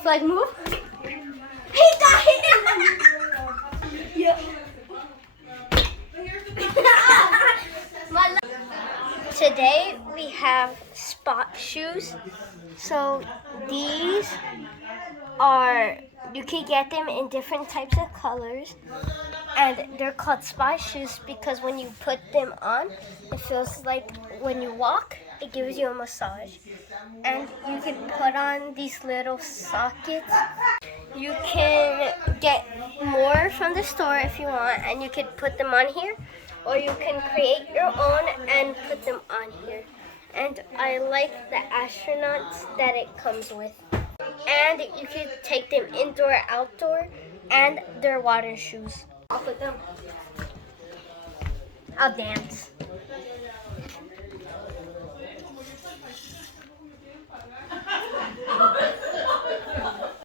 Flag, move. He got hit. Yeah. Today we have spot shoes. So these are, you can get them in different types of colors. And they're called spot shoes because when you put them on, it feels like when you walk, it gives you a massage. And you can put on these little sockets. You can get more from the store if you want, and you can put them on here, or you can create your own and put them on here. And I like the astronauts that it comes with. And you can take them indoor, outdoor, and they're water shoes. I'll put them. I'll dance.